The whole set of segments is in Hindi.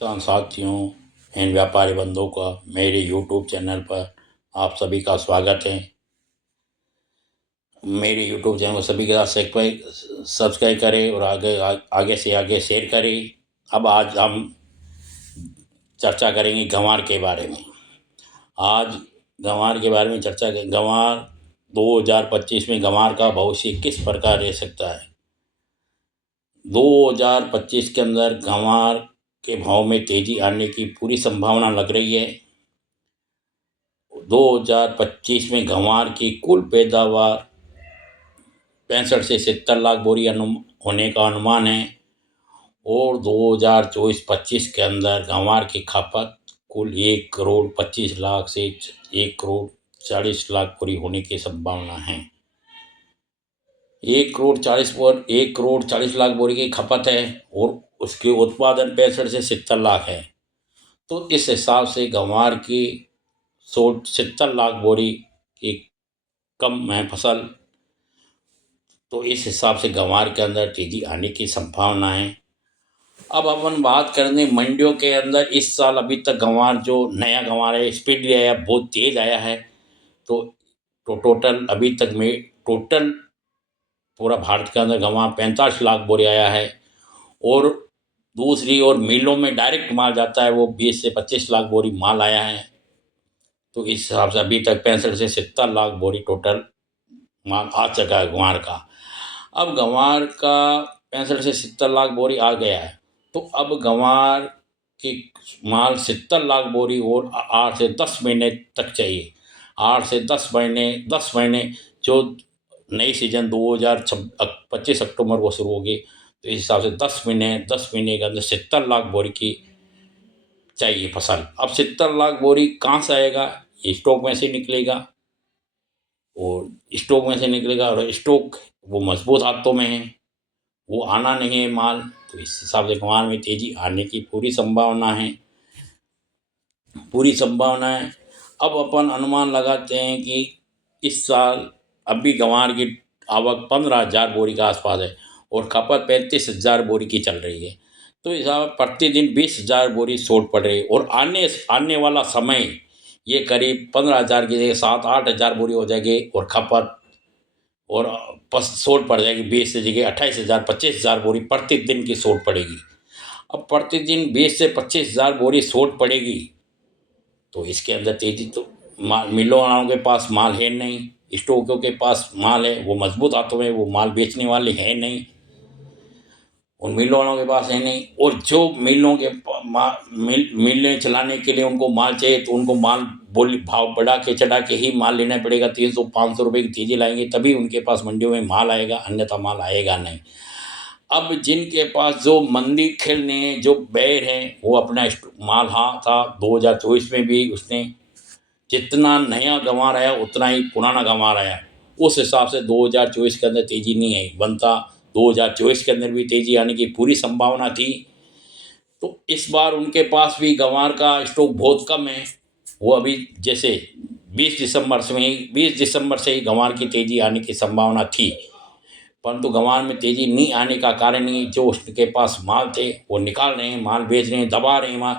किसान साथियों एवं व्यापारी बंधुओं का मेरे यूट्यूब चैनल पर आप सभी का स्वागत है। मेरे यूट्यूब चैनल को सभी के साथ सब्सक्राइब करें और आगे से आगे शेयर करें। अब आज हम चर्चा करेंगे गंवार के बारे में। आज गंवार के बारे में चर्चा करें। गंवार 2025 में गंवार का भविष्य किस प्रकार रह सकता है। 2025 के अंदर गंवार के भाव में तेजी आने की पूरी संभावना लग रही है। 2025 में गंवार की कुल पैदावार 65 से 70 लाख बोरी होने का अनुमान है और 2024-25 के अंदर गंवार की खपत कुल 1,25,00,000 से 1,40,00,000 बोरी होने की संभावना है। 1,40,00,000 बोरी की खपत है और उसके उत्पादन 65 से 70 लाख है। तो इस हिसाब से गंवार की 70 लाख बोरी की कम है फसल। तो इस हिसाब से गंवार के अंदर तेजी आने की संभावना है। अब अपन बात करेंगे मंडियों के अंदर। इस साल अभी तक गंवार जो नया गंवार है स्पीड आया, बहुत तेज आया है। तो टोटल अभी तक में टोटल पूरा भारत के अंदर गंवार 45 लाख बोरी आया है और दूसरी ओर मिलों में डायरेक्ट माल जाता है, वो 20 से 25 लाख बोरी माल आया है। तो इस हिसाब से अभी तक 65 से 70 लाख बोरी टोटल माल आ चुका है गंवार का। अब गंवार का 65 से 70 लाख बोरी आ गया है, तो अब गंवार की माल 70 लाख बोरी और 8 से 10 महीने तक चाहिए। 8 से 10 महीने जो नई सीजन 2025 अक्टूबर को शुरू होगी, तो इस हिसाब से 10 महीने के अंदर 70 लाख बोरी की चाहिए फसल। अब 70 लाख बोरी कहाँ से आएगा? स्टॉक में से निकलेगा और स्टॉक में से निकलेगा और स्टॉक वो मजबूत हाथों में है, वो आना नहीं है माल। तो इस हिसाब से गंवार में तेजी आने की पूरी संभावना है। अब अपन अनुमान लगाते हैं कि इस साल अभी गंवार की आवक 15,000 बोरी के आसपास है और खपत 35,000 बोरी की चल रही है। तो इस हिसाब प्रतिदिन 20,000 बोरी शॉर्ट पड़ रही है और आने वाला समय ये करीब 15,000 की जगह 7-8,000 बोरी हो जाएगी और खपत और शॉर्ट पड़ जाएगी 20 से जगह 28,000 25,000 बोरी प्रतिदिन की शॉर्ट पड़ेगी। अब प्रतिदिन 20 से 25,000 बोरी शॉर्ट पड़ेगी, तो इसके अंदर तेजी तो मिलों वालों के पास माल है नहीं, स्टोकों के पास माल है, वो मजबूत हाथों में वो माल बेचने वाले हैं नहीं और मिलों वालों के पास है नहीं। और जो मिलों के मिलें चलाने के लिए उनको माल चाहिए, तो उनको माल भाव बढ़ा के चढ़ा के ही माल लेना पड़ेगा। 300-500 रुपये की तेजी लाएंगे तभी उनके पास मंडियों में माल आएगा, अन्यथा माल आएगा नहीं। अब जिनके पास जो मंदी खेलने जो बैर हैं, वो अपना माल हाँ था 2024 में भी उसने जितना नया गंवार आया उतना ही पुराना गंवार आया। उस हिसाब से 2024 के अंदर तेजी नहीं आई, बनता 2024 के अंदर भी तेजी आने की पूरी संभावना थी। तो इस बार उनके पास भी गंवार का स्टॉक बहुत कम है। वो अभी जैसे 20 दिसंबर से ही गंवार की तेजी आने की संभावना थी, परंतु गंवार में तेजी नहीं आने का कारण ही जो उसके पास माल थे वो निकाल रहे हैं, माल बेच रहे हैं, दबा रहे हैं माल।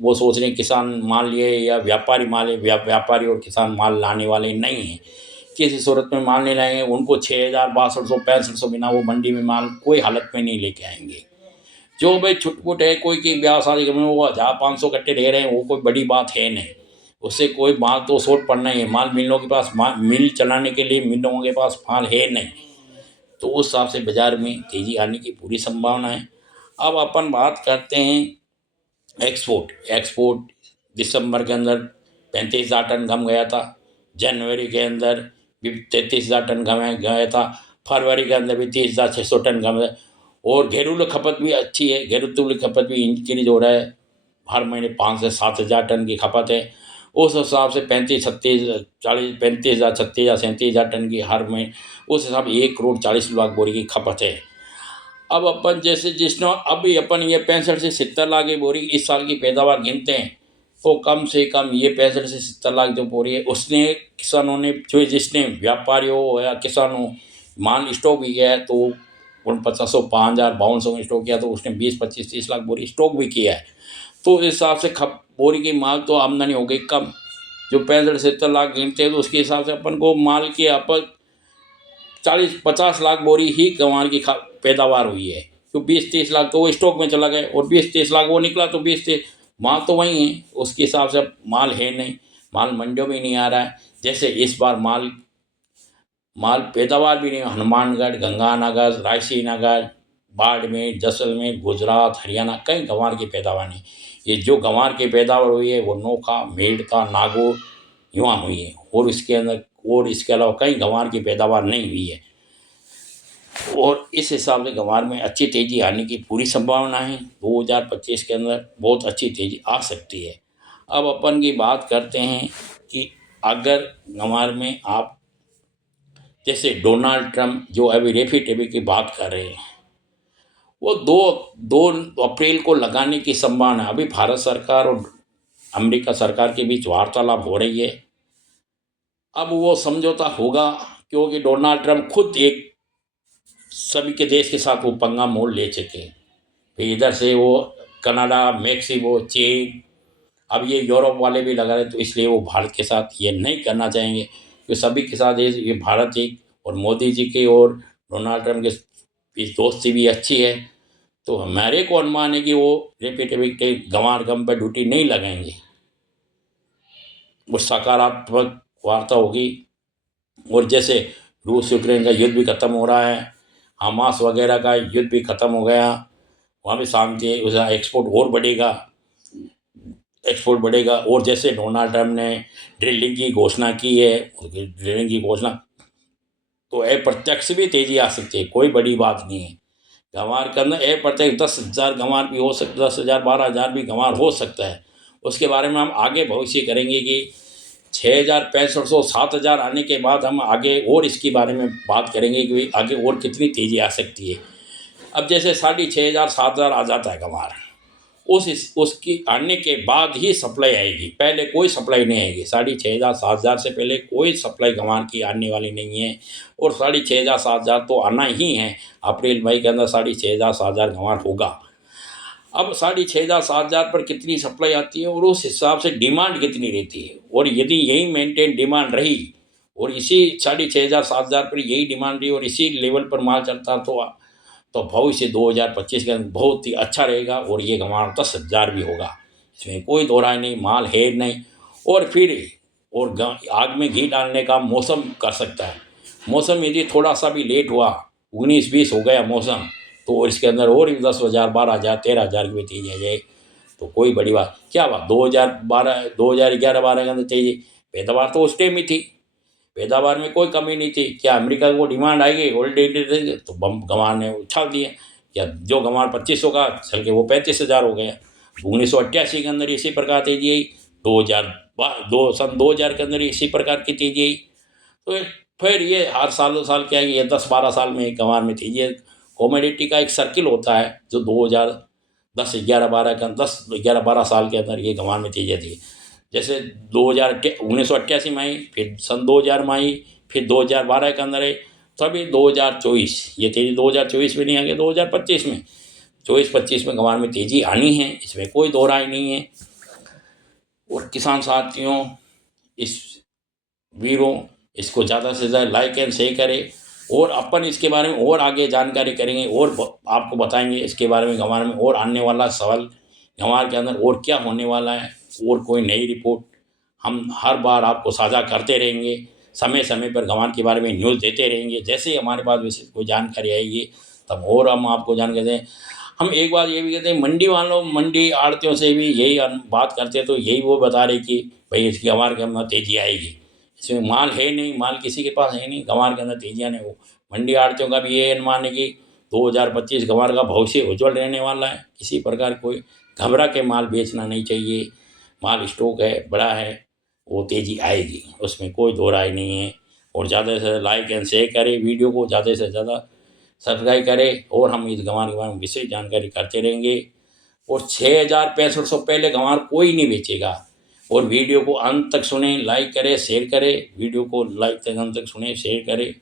वो सोच रहे हैं किसान माल लिए या व्यापारी माल है, व्यापारी और किसान माल लाने वाले नहीं हैं। किसी सूरत में माल नहीं लाएंगे, उनको 6,000 6200 6500 बिना वो मंडी में माल कोई हालत में नहीं लेके आएंगे। जो भाई छुटपुट है, कोई की ब्याह शादी में वो 1,000-500 कट्टे ले रहे हैं, वो कोई बड़ी बात है नहीं। उससे कोई माल तो शॉर्ट पड़ना ही है। माल मिलों के पास मिल चलाने के लिए मिलों के पास माल है नहीं, तो उस हिसाब से बाजार में तेजी आने की पूरी संभावना है। अब अपन बात करते हैं एक्सपोर्ट दिसंबर के अंदर 35,000 टन गम गया था, जनवरी के अंदर भी 33,000 टन गम गया था, फरवरी के अंदर भी 30,600 टन गम है। और घरेलू खपत भी अच्छी है, घरेलू खपत भी इंक्रीज हो रहा है। हर महीने 5 से 7,000 टन की खपत है। उस हिसाब से 35,000 37,000 टन की हर महीने, उस हिसाब से 1,40,00,000 बोरी की खपत है। अब अपन जैसे जिसने अभी अपन ये 65 से 70 लाख की बोरी इस साल की पैदावार गिनते हैं, तो कम से कम ये 65 से 70 लाख जो बोरी है उसने किसानों ने जो जिसने व्यापारी हो या किसान हो माल स्टॉक भी किया है, तो 4900 5,000 5200 में स्टॉक किया, तो उसने 20 25 30 लाख बोरी स्टॉक भी किया है। तो इस हिसाब से बोरी की माल तो आमदनी हो गई कम। जो 65-70 लाख गिनते हैं तो उसके हिसाब से अपन को माल की 40-50 लाख बोरी ही गंवार की पैदावार हुई है। तो 20-30 लाख तो वो स्टॉक में चला गया, और 20-30 लाख वो निकला, तो 20-30 माल तो वही है। उसके हिसाब से माल है नहीं, माल मंडियों में नहीं आ रहा है। जैसे इस बार माल माल पैदावार भी नहीं, हनुमानगढ़, गंगानगर, रायसी नगर, बाड़मेर, जैसलमेर, गुजरात, हरियाणा, कहीं गंवार की पैदावार नहीं। ये जो गंवार की पैदावार हुई है वो नोखा, मेड़ता, नागौर युवा हुई है, और इसके अंदर और इसके अलावा कहीं गंवार की पैदावार नहीं हुई है। और इस हिसाब से गंवार में अच्छी तेज़ी आने की पूरी संभावना है। 2025 के अंदर बहुत अच्छी तेज़ी आ सकती है। अब अपन की बात करते हैं कि अगर गंवार में आप जैसे डोनाल्ड ट्रंप जो अभी रेफी टेबी की बात कर रहे हैं, वो 2 अप्रैल को लगाने की संभावना है। अभी भारत सरकार और अमेरिका सरकार के बीच वार्तालाप हो रही है। अब वो समझौता होगा, क्योंकि डोनाल्ड ट्रंप खुद एक सभी के देश के साथ वो पंगा मोल ले चुके हैं। फिर इधर से वो कनाडा, मेक्सिको, चीन, अब ये यूरोप वाले भी लगा रहे, तो इसलिए वो भारत के साथ ये नहीं करना चाहेंगे, कि सभी के साथ ये भारत एक, और मोदी जी के और डोनाल्ड ट्रंप के बीच दोस्ती भी अच्छी है। तो हमारे को अनुमान है कि वो रेपिटेबल के गंवार गम पर ड्यूटी नहीं लगाएंगे। वो सकारात्मक वार्ता होगी। और जैसे रूस यूक्रेन का युद्ध भी ख़त्म हो रहा है, हमास वगैरह का युद्ध भी ख़त्म हो गया, वहाँ भी शांति है, उसका एक्सपोर्ट बढ़ेगा। और जैसे डोनाल्ड ट्रंप ने ड्रिलिंग की घोषणा की है, ड्रिलिंग की घोषणा तो अप्रत्यक्ष भी तेज़ी आ सकती है, कोई बड़ी बात नहीं है। गंवार करना अप्रत्यक्ष 10,000 गंवार भी हो सकता, 10,000 12,000 भी गंवार हो सकता है। उसके बारे में हम आगे भविष्य करेंगे कि 6,000 6500 7,000 आने के बाद हम आगे और इसके बारे में बात करेंगे कि आगे और कितनी तेज़ी आ सकती है। अब जैसे 6,500 7,000 आ जाता है गंवार, उसकी आने के बाद ही सप्लाई आएगी, पहले कोई सप्लाई नहीं आएगी। 6,500 7,000 से पहले कोई सप्लाई गंवार की आने वाली नहीं है। और 6,500 7,000 तो आना ही है, अप्रैल मई के अंदर 6,500 7,000 गंवार होगा। अब 6,500 7,000 पर कितनी सप्लाई आती है और उस हिसाब से डिमांड कितनी रहती है, और यदि यही मेंटेन डिमांड रही और इसी 6,500 7,000 पर यही डिमांड रही और इसी लेवल पर माल चलता, तो भविष्य 2025 के अंदर बहुत ही अच्छा रहेगा, और ये गंवार 10,000 भी होगा, इसमें कोई दो राय नहीं, माल है नहीं। और फिर आग में घी डालने का मौसम कर सकता है। मौसम यदि थोड़ा सा भी लेट हुआ, 19-20 हो गया मौसम, तो इसके अंदर और 10,000 12,000 13,000 की भी तेजी आ जाए, तो कोई बड़ी बात क्या बात। 2011-12 के अंदर तेजी पैदावार तो उस टाइम ही थी, पैदावार में कोई कमी नहीं थी। क्या अमेरिका को डिमांड आएगी ऑलरेडी देंगे, तो बम गंवार ने उछाल दिए। क्या जो गंवार 2500 का चल के वो 35,000 हो गया। 1988 के अंदर इसी प्रकार तेजी आई, 2000 के अंदर इसी प्रकार की तेजी आई। तो फिर ये हर सालों साल क्या है कि ये 10-12 साल में गंवार में तेजी है। कॉमोडिटी का एक सर्किल होता है जो 2011 साल के अंदर ये गंवार में तेजी आती है। जैसे 1988 में आई, फिर सन 2000 में आई, फिर 2012 के अंदर आई, तभी 2024 ये तेज़ी 2024 में नहीं आ गया, 2025 में 24-25 में गंवार में तेज़ी आनी है, इसमें कोई दो राय नहीं है। और किसान साथियों, इस वीरों, इसको ज़्यादा से ज़्यादा लाइक एंड शेयर करें, और अपन इसके बारे में और आगे जानकारी करेंगे और आपको बताएंगे इसके बारे में, गंवार में और आने वाला सवाल, गंवार के अंदर और क्या होने वाला है, और कोई नई रिपोर्ट हम हर बार आपको साझा करते रहेंगे। समय समय पर गंवार के बारे में न्यूज़ देते रहेंगे। जैसे ही हमारे पास विशेष कोई जानकारी आएगी तब और हम आपको जानकारी दें। हम एक बात ये भी कहते हैं, मंडी वालों, मंडी आड़तियों से भी यही बात करते हैं, तो यही वो बता रहे कि भाई इसकी गंवार के अंदर तेज़ी आएगी। इसमें माल है नहीं, माल किसी के पास है नहीं, गंवार के अंदर तेजी आने। वो मंडी आड़तियों का भी ये अनुमान है कि 2025 गंवार का भविष्य उज्जवल रहने वाला है। किसी प्रकार कोई घबरा के माल बेचना नहीं चाहिए। माल स्टॉक है, बड़ा है, वो तेज़ी आएगी, उसमें कोई दो राय नहीं है। और ज़्यादा से ज़्यादा लाइक एंड शेयर करें, वीडियो को ज़्यादा से ज़्यादा सब्सक्राइब करें, और हम इस गंवार के बारे में विशेष जानकारी करते रहेंगे। और 6,6500 पहले गंवार कोई नहीं बेचेगा। और वीडियो को अंत तक सुने, लाइक करें, शेयर करें, वीडियो को लाइक तक अंत तक सुने, शेयर करें,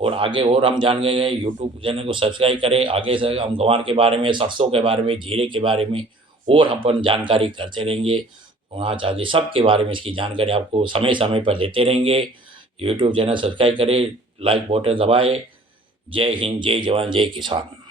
और आगे और हम जान गए यूट्यूब चैनल को सब्सक्राइब करें। आगे से हम गंवार के बारे में, सरसों के बारे में, जीरे के बारे में और अपन जानकारी करते रहेंगे। अनाज आदि सबके बारे में इसकी जानकारी आपको समय समय पर देते रहेंगे। यूट्यूब चैनल सब्सक्राइब करें, लाइक बटन दबाएं। जय हिंद, जय जवान, जय किसान।